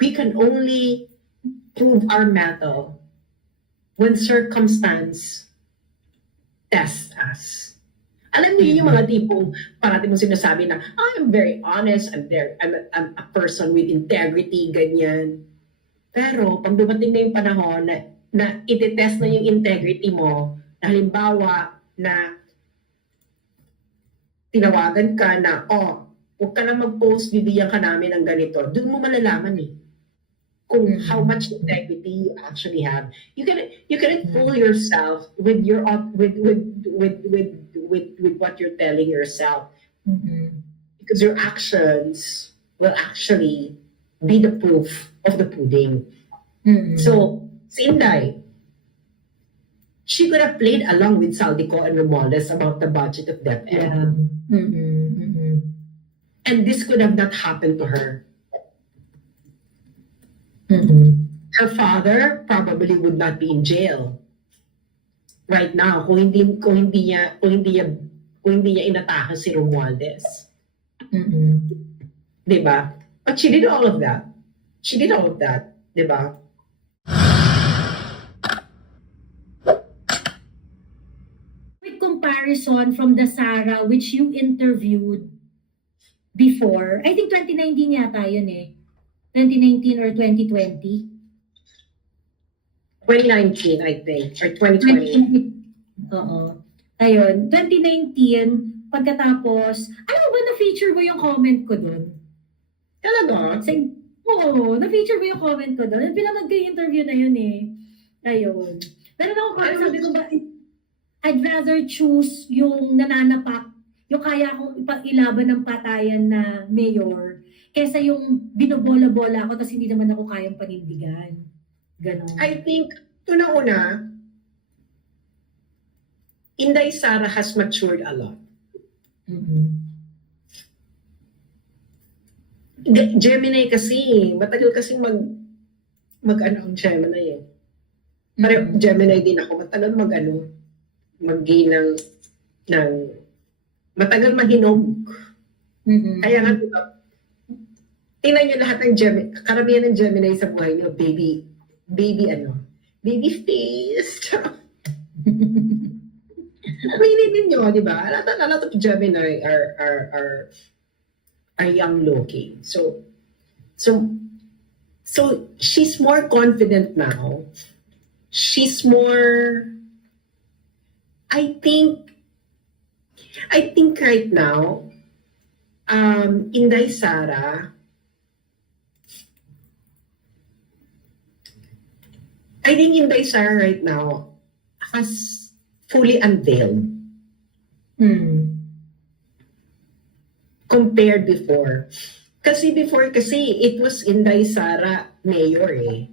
we can only prove our mettle when circumstance tests us. Alam niyo yung mga tipong parati mong sinasabi na, I'm very honest, I'm a person with integrity, ganyan. Pero pag dumating na yung panahon na iti-test na yung integrity mo, na halimbawa na tinawagan ka na, huwag ka na mag-post, bibigyan ka namin ng ganito, doon mo malalaman kung how much integrity you actually have. You cannot fool yourself with your with what you're telling yourself, because your actions will actually be the proof of the pudding. So si Inday, she could have played along with Saldico and Romualdez about the budget of DepEd. And this could have not happened to her. Her father probably would not be in jail right now kung hindi niya inatake si Romualdez. Diba? But she did all of that. Diba? With comparison from the Sarah which you interviewed before, I think 2019 yata yun 2019 or 2020? 2019, I think, or 2020. Oo. Ayun, 2019, pagkatapos, alam mo ba na-feature mo yung comment ko doon? Talaga? Oo, na-feature mo yung comment ko doon. Pinanood ko yung interview na yun Ayun. Pero sabi ko ba, I'd rather choose yung nananapak, yung kaya kong ipag-ilaban ng patayan na mayor, kesa yung binobola-bola ako tapos hindi naman ako kayang panindigan. Ganon. I think, una-una, Inday Sara has matured a lot. Gemini kasi, matagal kasi mag-ano ang Gemini Pero Gemini din ako, matagal mag-gain ng matagal mahinog. Kaya nga, tingnan niyo lahat ng Gemini, karamihan ng Gemini sa buhay niyo, baby face. Aminin ninyo, di ba? A lot of Gemini are young looking. So she's more confident now. She's more, I think right now, Inday Sara, I think Inday Sara right now has fully unveiled. Compared before. Kasi before it was Inday Sara mayor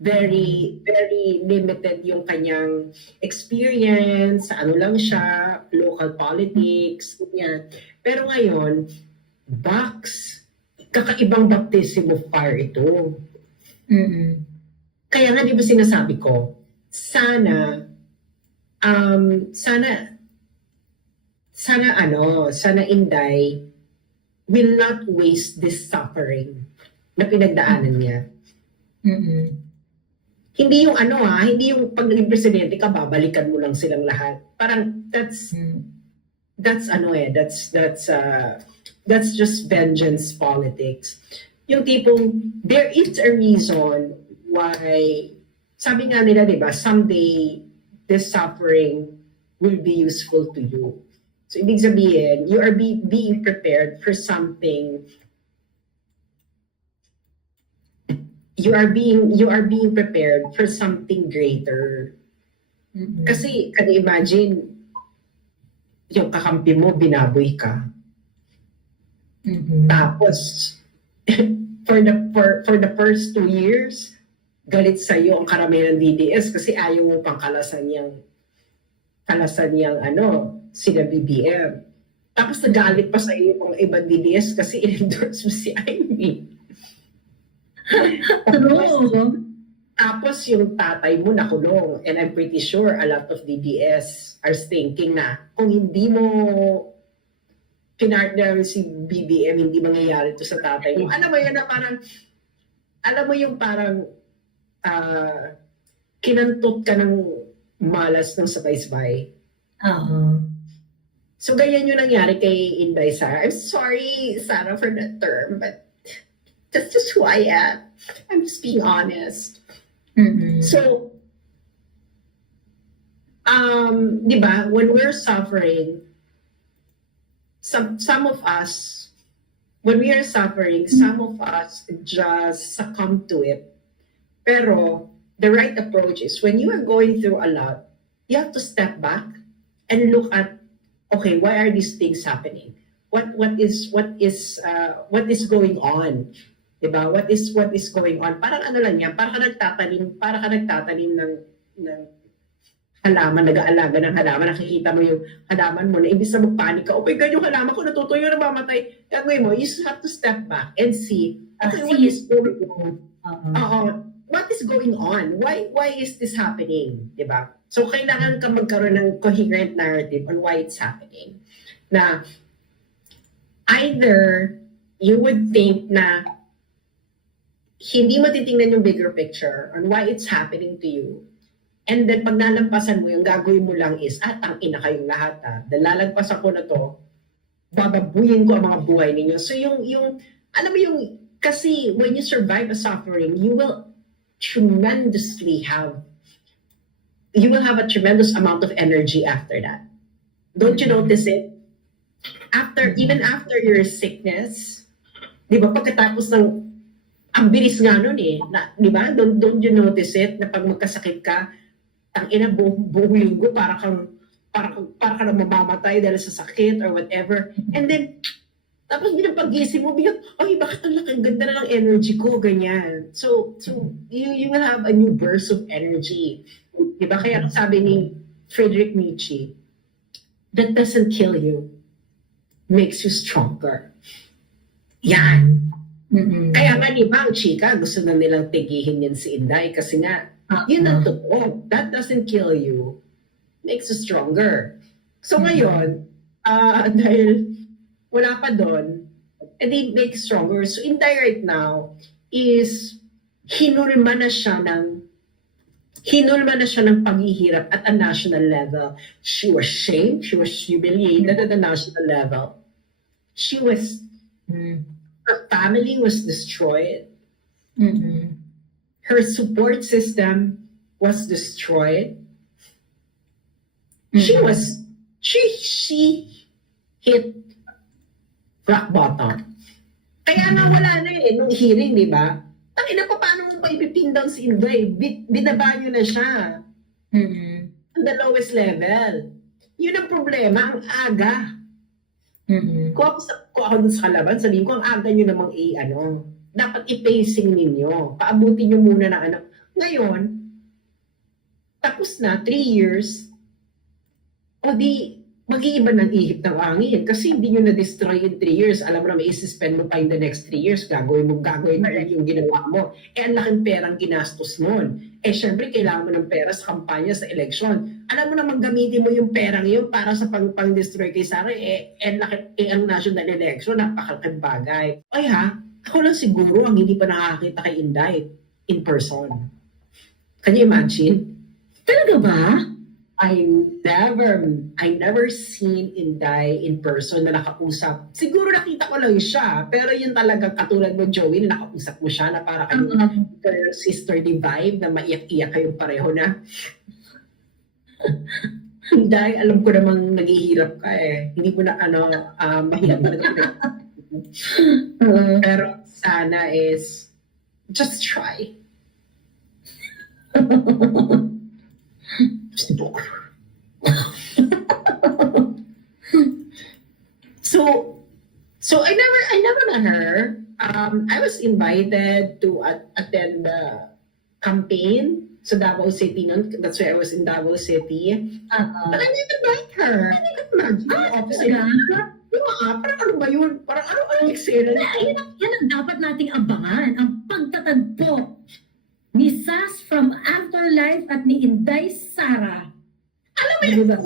Very, very limited yung kanyang experience, ano lang siya, local politics, ganyan. Pero ngayon, kakaibang baptism of fire ito. Kaya nga, di ba sinasabi ko, sana Inday will not waste this suffering na pinagdaanan niya. Hindi yung hindi yung pag naging presidente ka, babalikan mo lang silang lahat. Parang that's just vengeance politics. Yung tipong, there is a reason why, sabi nga nila, di ba, someday, this suffering will be useful to you. So, ibig sabihin, you are being prepared for something. You are being prepared for something greater. Kasi, can you imagine, yung kakampi mo, binaboy ka. Tapos, for the first 2 years, galit sa'yo ang karamihan ng DDS kasi ayaw mo pang kalasan niyang sila BBM. Tapos nagalit pa sa'yo yung mga ibang DDS kasi in-endorse mo si Amy. Tapos yung tatay mo nakulong, and I'm pretty sure a lot of DDS are thinking na kung hindi mo pinartner si BBM, hindi mangyayari to sa tatay mo. Ano ba yan na parang alam mo yung parang kinantot ka ng malas ng sabay-sabay. Oo. So, ganyan yung nangyari kay Inday Sara. I'm sorry, Sarah, for that term, but that's just who I am. I'm just being honest. Mm-mm. So, di ba, when we're suffering, some of us, when we are suffering, some of us just succumb to it. Pero, the right approach is when you are going through a lot, you have to step back and look at, okay, why are these things happening? What is going on? Diba? What is going on? Parang ano lang yan, para ka nagtatanim ng halaman, nag-aalaga ng halaman, nakikita mo yung halaman mo, na imbis na magpanik ka, oh my God, yung halaman ko natutuyo, namamatay. Gagawin mo, you just have to step back and see, okay, what is going on? What is going on? Why is this happening? Diba? So, kailangan ka magkaroon ng coherent narrative on why it's happening. Na, either you would think na hindi mo titingnan yung bigger picture on why it's happening to you. And then, pag nalampasan mo, yung gagawin mo lang is, tangina kayong lahat lalagpasan ko na to, bababuyin ko ang mga buhay ninyo. So, alam mo yung, kasi when you survive a suffering, you will have a tremendous amount of energy after that. Don't you notice it? Even after your sickness, di ba, pagkatapos ng, ang bilis nga nun di ba? Don't you notice it, na pag magkasakit ka, buong linggo, para ka na mamamatay dahil sa sakit or whatever. And then, tapos bilang pag-gising mo, ay, bakit ang ganda na ng energy ko, ganyan. So you will have a new burst of energy. Diba? Kaya sabi ni Friedrich Nietzsche, that doesn't kill you, makes you stronger. Yan. Mm-mm. Kaya nga diba, ang chika, gusto na nilang tigihin yan si Inday kasi nga, yun ang totoo. That doesn't kill you, makes you stronger. So ngayon, dahil wala pa doon, and they make stronger. So Inday right now is hinulma na siya ng paghihirap at a national level. She was shamed, she was humiliated at a national level. Her family was destroyed. Mm-mm. Her support system was destroyed. She hit rock bottom. Kaya nga wala na nung hearing, di ba? Tangina pa, paano mo ba ipipin down si Inday? Binaba nyo na siya. On the lowest level. Yun ang problema, ang aga. Kung ako dun sa kalaban, sabihin ko, ang aga nyo namang dapat i-pacing ninyo. Paabutin nyo muna na Ngayon, tapos na, 3 years, o di, mag-iiba ng ihip ng angin. Kasi hindi nyo na-destroy in 3 years. Alam mo na, may isi-spend mo pa in the next 3 years. Gagawin mo yung ginawa mo. Ang laking perang ginastos mo. Syempre, kailangan mo ng pera sa kampanya, sa eleksyon. Alam mo naman, gamitin mo yung perang yun para sa pang-destroy kay Sara. Ang national election, napakalaking bagay. Ako lang siguro ang hindi pa nakakita kay Inday in person. Can you imagine? Talaga ba? I never seen Inday in person na nakausap. Siguro nakita ko lang siya, pero yun talaga katulad mo, Joey, na nakausap mo siya na para kayong sisterly vibe na maiyak-iyak kayong pareho na. Inday, alam ko namang naghihirap ka Hindi mo na mahirap talaga. Pero sana is just try. So I never met her. I was invited to attend the campaign sa Davao City noon. That's why I was in Davao City. But I didn't like her. I didn't imagine the opposite. Parang ano ba yun? Parang ano excellent? Yan ang dapat nating abangan. Ang pagtatagpo ni Sas from Afterlife at ni Inday Sara. Alam mo yun,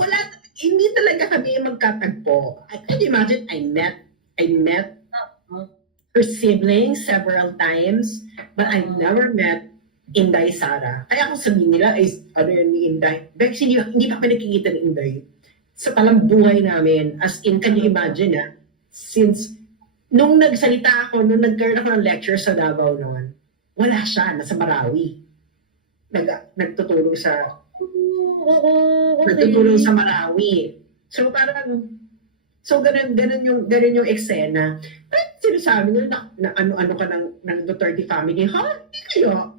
hindi talaga kami magkatagpo. I can imagine, I met her siblings several times, but I've never met Inday Sara. Kaya kung sabihin nila, ay, ano yun ni Inday? Bex, hindi pa kami nakikita ni Inday. Sa palang buhay namin, as in, can you imagine since, nung nagsalita ako, nung nagkaroon ako ng lecture sa Davao noon, wala siya, nasa Marawi. Nagtutulong sa, Okay. nagtutulong sa Marawi. So parang, ganun yung eksena. Pero sinasabi nila na ano-ano ka ng Duterte family, ha? Hindi kayo.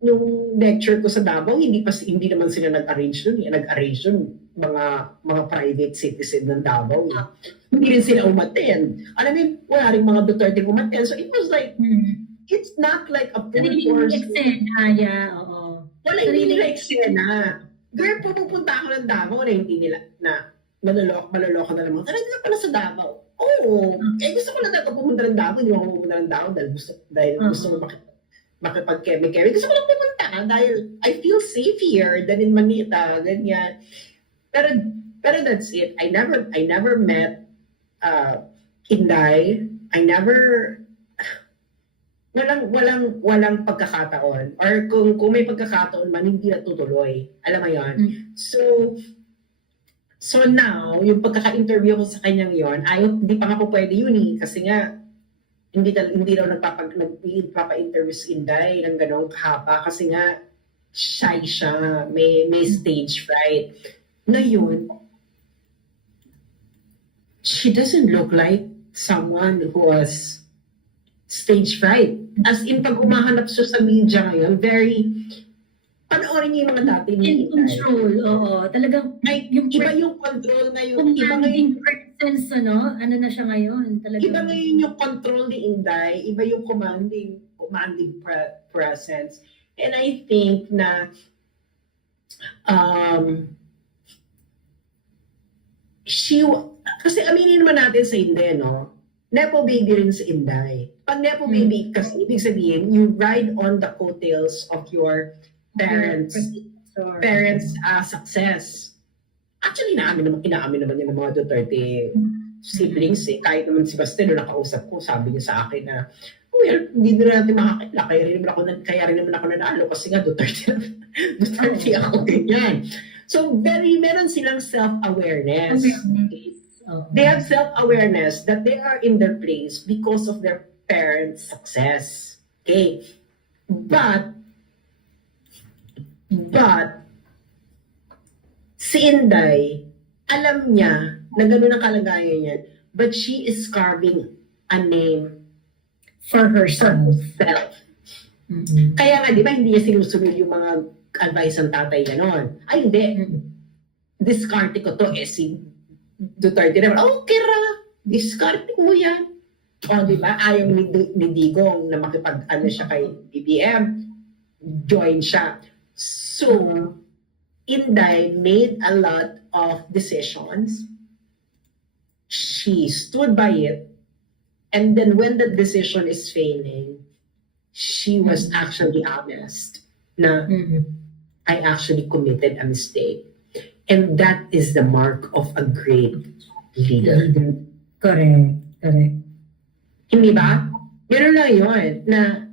Nung lecture ko sa Davao, hindi naman sila nag-arrange nun. Nag-arrange nun mga private citizen ng Davao. Hindi rin sila umaten. Alam mo, wala rin mga Duterte umaten. So it was like, it's not like a full force. Oo. Wala, hindi nila eksena. Girl, pupunta ako ng Davao na hindi nila na maloloko na naman. Talaga pala sa Davao. Oo. Gusto ko lang talaga pumunta ng Davao. Hindi ako pumunta ng Davao dahil gusto ko makipag-keme-keme. Gusto ko lang pumunta dahil I feel safe here than in Manila. Ganyan. Pero that's it. I never met Inday. Walang pagkakataon, or kung may pagkakataon man, hindi natutuloy. Alam mo yon. So now, yung pagkaka-interview ko sa kanyang yon, hindi pa nga po pwede yun kasi nga hindi daw nagpapa-interview si Inday ng ganong kahaba kasi nga shy siya, may stage fright. Ngayon, she doesn't look like someone who has stage fright. As in, pag umahanap siya sa media ngayon, panoorin niyo yung mga dati ni In control, oo. Talagang, iba yung control ngayon. Iba commanding presence, ano na siya ngayon. Talagang, iba ngayon yung control ni Inday, iba yung commanding presence. And I think na kasi aminin naman natin sa Inday, no? Nepo baby rin si Inday. Pag Nepo baby, kasi ibig sabihin, you ride on the coattails of your parents' success. Actually, inaamin naman yun ng mga Duterte siblings Kahit naman si Basten, nung nakausap ko, sabi niya sa akin na, well, hindi na natin makakila. Kaya rin naman ako nanalo kasi nga Duterte ako, ganyan. So, meron silang self-awareness. They have self-awareness that they are in their place because of their parents' success. Okay? But, si Inday, alam niya na gano'n ang kalagayan niya, but she is carving a name for herself. Kaya nga, di ba, hindi niya sinusunod yung mga advice ng tatay gano'n. Ay, hindi. Diskarte ko to, si Duterte naman, okay ra, diskarte mo yan. O, di ba, ayaw ni Digong na makipag-ano siya kay BBM, join siya. So, Inday made a lot of decisions. She stood by it. And then when the decision is failing, she was actually honest na I actually committed a mistake. And that is the mark of a great leader. Correct. Hindi ba? Meron lang yun na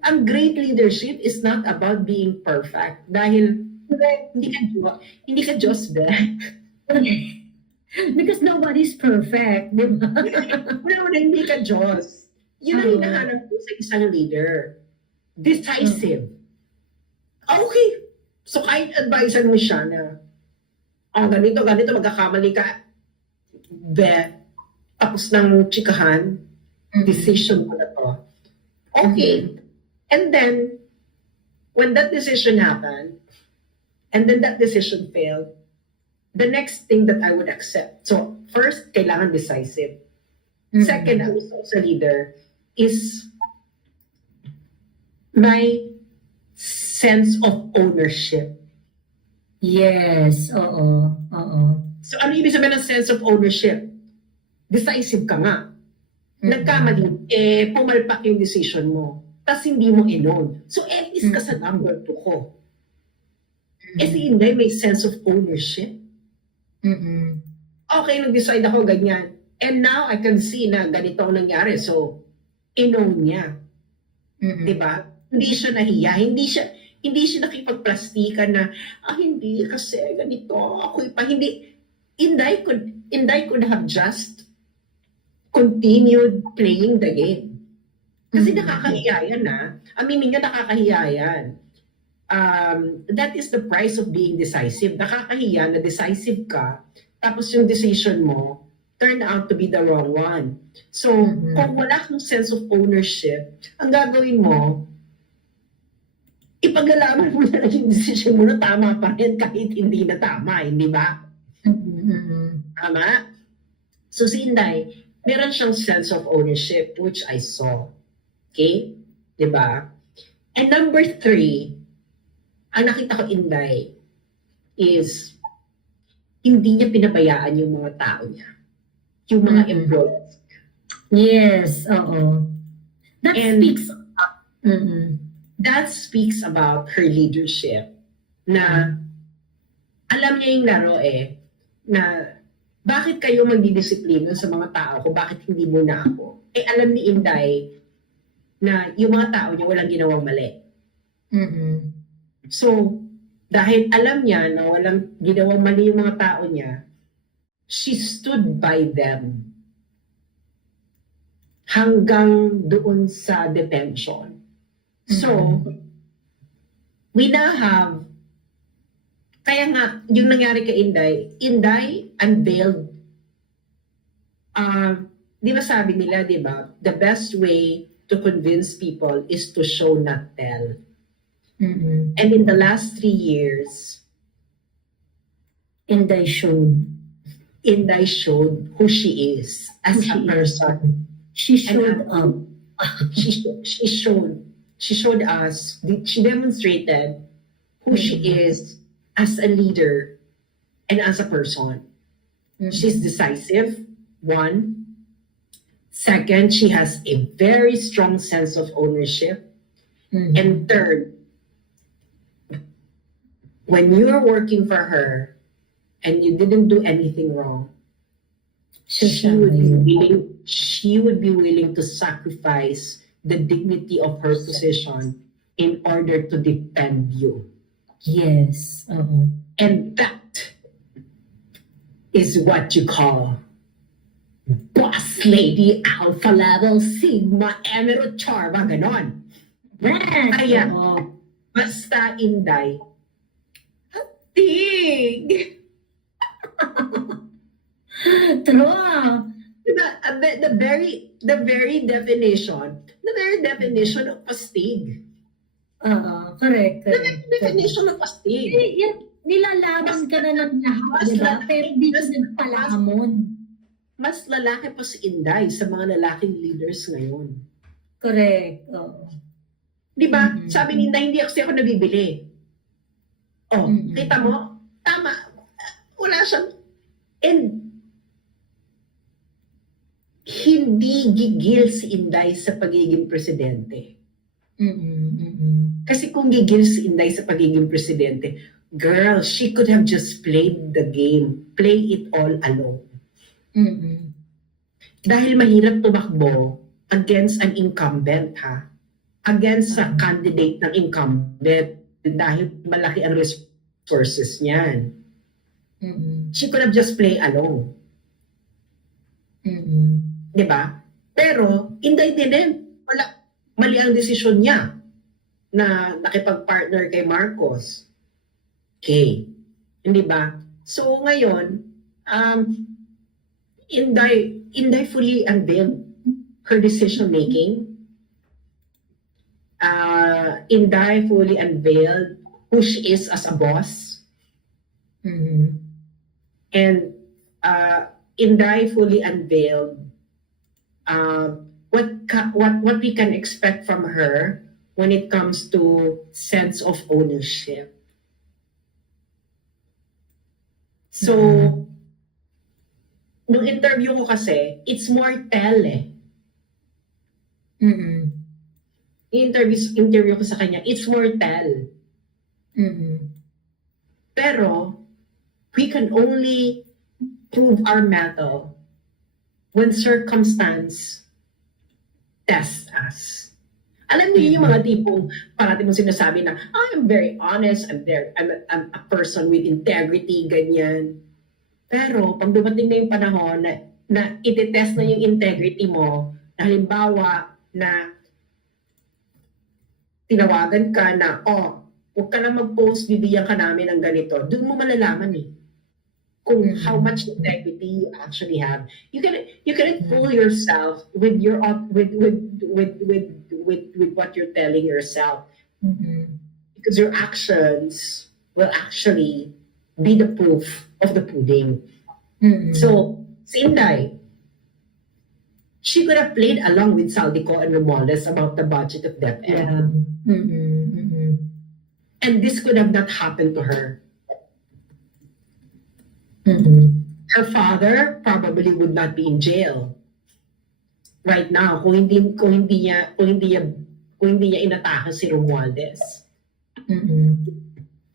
ang great leadership is not about being perfect dahil hindi ka Diyos ba? Because nobody's perfect, di ba? Wala, hindi ka Diyos. Yun ang hinahanap ko sa isang leader. Decisive. Okay. So kahit adviser mo siya na ganito, magkakamali ka, tapos ng chikahan, decision mo na to. Okay. And then, when that decision happened, and then that decision failed, the next thing that I would accept. So, first, kailangan decisive. Second, also as a leader, is my sense of ownership. Yes, oo. So, ano ibig sabihin ng sense of ownership? Decisive ka nga. Nagkamali, pumalpak yung decision mo. Tapos hindi mo in-own. So, at least ka sa number 2 ko. Si Inday may sense of ownership. Okay, nag-decide ako ganyan. And now I can see na ganito ang nangyari. So, inong niya. Mm-mm. Diba? Hindi siya nahiya. Hindi siya nakipagplastikan na, hindi kasi ganito. Ako pa, hindi. Inday could have just continued playing the game. Kasi nakakahiya yan na. Aminin niya nakakahiya yan. That is the price of being decisive. Nakakahiya na decisive ka, tapos yung decision mo turned out to be the wrong one. So, kung wala kang sense of ownership, ang gagawin mo, ipaglalaban mo na yung decision mo na tama pa rin kahit hindi na tama, hindi ba? Tama? So, si Inday, meron siyang sense of ownership, which I saw. Okay? Diba? And number 3, ang nakita ko, Inday, is hindi niya pinabayaan yung mga tao niya. Yung mga employees. Yes, oo. That And- speaks up. That speaks about her leadership. Na alam niya yung laro na bakit kayo magdidisiplino sa mga tao ko, bakit hindi mo na ako? Alam ni Inday na yung mga tao niya walang ginawang mali. So, dahil alam niya na walang ginawang mali yung mga tao niya, she stood by them hanggang doon sa detention. So, we now have, kaya nga, yung nangyari kay Inday unveiled, di ba sabi nila, di ba, the best way to convince people is to show, not tell. And in the last 3 years, Inday showed. Inday showed who she is as Who a she is. person. She showed up. She showed us, she demonstrated who she is as a leader and as a person. She's decisive, 1. Second, she has a very strong sense of ownership. And 3rd, when you're working for her and you didn't do anything wrong, she would be willing to sacrifice the dignity of her position in order to defend you. Yes. Oo. And that is what you call boss lady, alpha level, sigma, emerald, charma, ganon. Yes. Kaya, Oo. basta Inday, tig! True. ah. Diba, the very definition of pastig. Oo. Correct. The very definition of pastig. Nilalaban ka na ng lahat, Mas di ba? lalaki- Pero di ka mas- nagpalamon. Mas lalaki pa si Inday sa mga lalaking leaders ngayon. Correct. Oo. Di ba? Mhm. Sabi ni Inday, hindi ako nabibili. Oh, Mhm. kita mo? Tama. Wala siyang... And hindi gigil si Inday sa pagiging presidente. Kasi kung gigil si Inday sa pagiging presidente, girl, she could have just played the game. Play it all alone. Dahil mahirap tumakbo against an incumbent, ha? Against a candidate ng incumbent dahil malaki ang resources niyan. She could have just play alone. Di ba? Pero, Inday didn't. Mali ang desisyon niya na nakipag-partner kay Marcos. Okay. Hindi ba? So, ngayon, Inday fully unveiled her decision-making. Inday fully unveiled who she is as a boss. And Inday fully unveiled what we can expect from her when it comes to sense of ownership. So, nung interview ko kasi, it's more tell Yung interview ko sa kanya, it's more tell. Pero, we can only prove our mettle when circumstance tests us. Alam niyo yung mga tipong parating mong sinasabi na, I'm very honest, I'm a person with integrity, ganyan. Pero pag dumating na yung panahon na iti-test na yung integrity mo, na halimbawa na tinawagan ka na, huwag ka na mag-post, bibigyan ka namin ng ganito, doon mo malalaman kung how much integrity you actually have. You can fool yourself with your with what you're telling yourself, because your actions will actually be the proof of the pudding. So si Inday, she could have played along with Saldico and Romualdez about the budget of DepEd. And this could have not happened to her. Her father probably would not be in jail right now kung hindi niya inatake si Romualdez.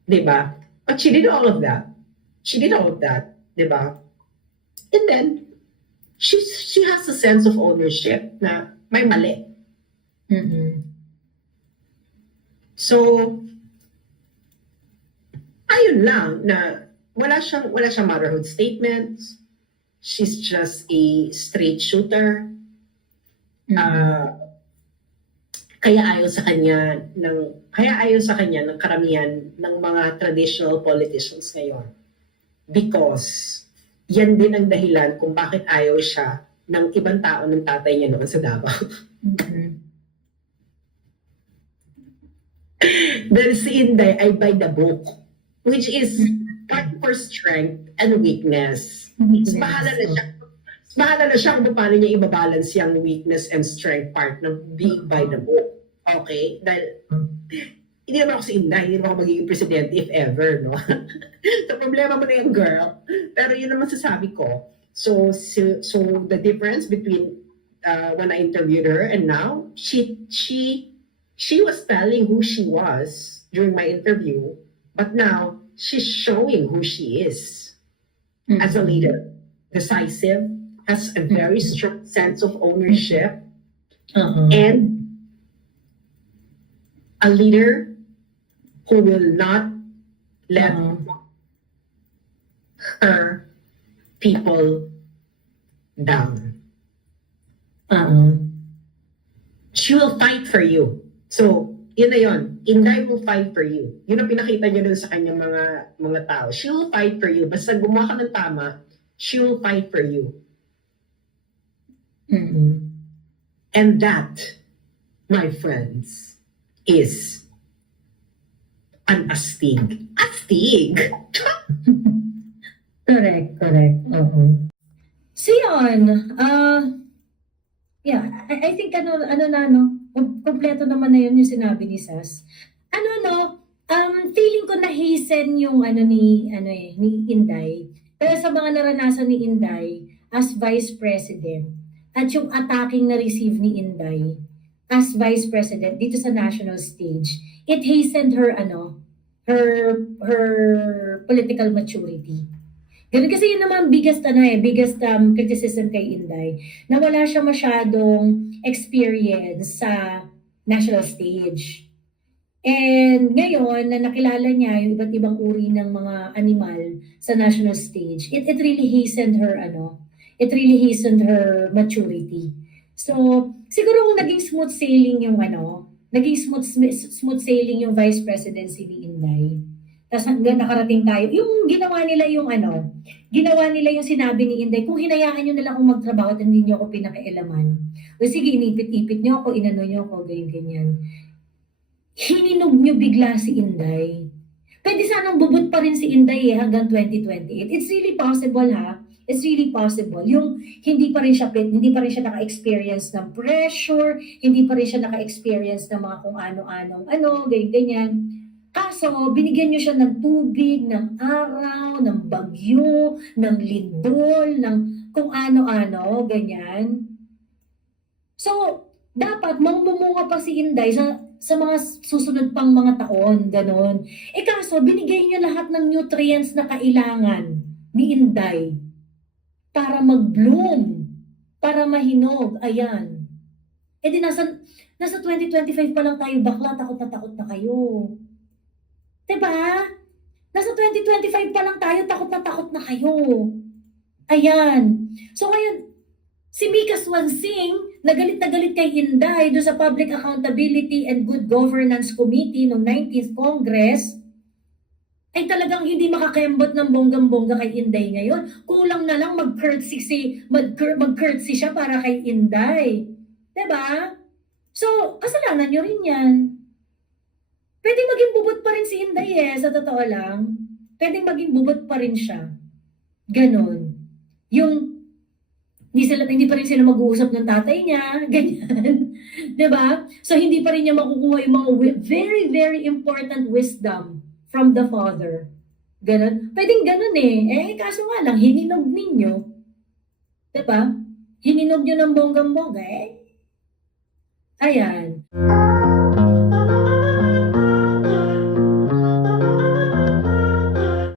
Diba? But she did all of that. Diba? And then she has a sense of ownership na may mali. So ayun lang na wala siyang motherhood statements. She's just a straight shooter. Kaya ayaw sa kanya ng karamihan ng mga traditional politicians ngayon. Because yan din ang dahilan kung bakit ayaw siya ng ibang tao ng tatay niya noon sa Davao. Dahil si Inday ay by the book, which is part for strength and weakness. Mas bahala na siya kung paano niya ibabalance yung weakness and strength part ng being by the book. Okay? Dahil hindi naman ako si Inday, hindi naman ako magiging presidente if ever, no? So, problema mo na yung girl. Pero yun naman sasabi ko. So the difference between when I interviewed her and now, she was telling who she was during my interview, but now she's showing who she is as a leader. Decisive, has a very strong sense of ownership, and a leader who will not let her people down. She will fight for you. So, yun na yun. Inday will fight for you. Yun ang pinakita niya dun sa kanyang mga tao. She will fight for you. Basta gumawa ka ng tama, she will fight for you. And that, my friends, is an astig. Astig! Correct. So yun, yeah, I think kompleto naman na yun yung sinabi ni Sas. Feeling ko na-hasten yung ni Inday. Pero sa mga naranasan ni Inday as Vice President at yung attacking na receive ni Inday as Vice President dito sa national stage, it hastened her her political maturity. Ganun kasi yun naman biggest criticism kay Inday, na wala siya masyadong experience sa national stage. And ngayon na nakilala niya yung iba't ibang uri ng mga animal sa national stage, it really hastened her maturity. So siguro kung naging smooth sailing yung vice presidency ni Inday, tapos hanggang nakarating tayo, yung ginawa nila yung sinabi ni Inday, kung hinayaan nyo na lang akong magtrabaho at hindi nyo ako pinakialaman. O sige, inipit-ipit nyo ako, inano nyo ako, ganyan. Hininog nyo bigla si Inday. Pwede sanang bubut pa rin si Inday hanggang 2028. It's really possible It's really possible. Yung hindi pa rin siya naka-experience ng pressure, hindi pa rin siya naka-experience ng mga kung ano-anong ganyan. Kaso, binigyan niyo siya ng tubig, ng araw, ng bagyo, ng lindol, ng kung ano-ano, ganyan. So, dapat mamumunga pa si Inday sa mga susunod pang mga taon, ganon. Kaso, binigay niyo lahat ng nutrients na kailangan ni Inday para mag-bloom para mahinog. Ayan. Eh di nasa 2025 pa lang tayo, bakla, takot na kayo. Diba? Nasa 2025 pa lang tayo, takot na kayo. Ayan. So ngayon, si Mika Swansing, na galit kay Inday doon sa Public Accountability and Good Governance Committee noong 19th Congress, ay talagang hindi makakembot ng bonggang-bongga kay Inday ngayon. Kulang na lang mag-courtesy siya para kay Inday. Diba? So, kasalanan nyo rin yan. Pwedeng maging bubot pa rin si Inday sa totoo lang. Pwedeng maging bubot pa rin siya. Ganon. Yung hindi pa rin sila mag-uusap ng tatay niya, ganyan. 'Di ba? So hindi pa rin niya makukuha yung mga very, very important wisdom from the father. Ganon. Pwedeng ganon kaso nga lang, hininog ninyo. 'Di ba? Hininog nyo ng bonggang-bongga Ayan.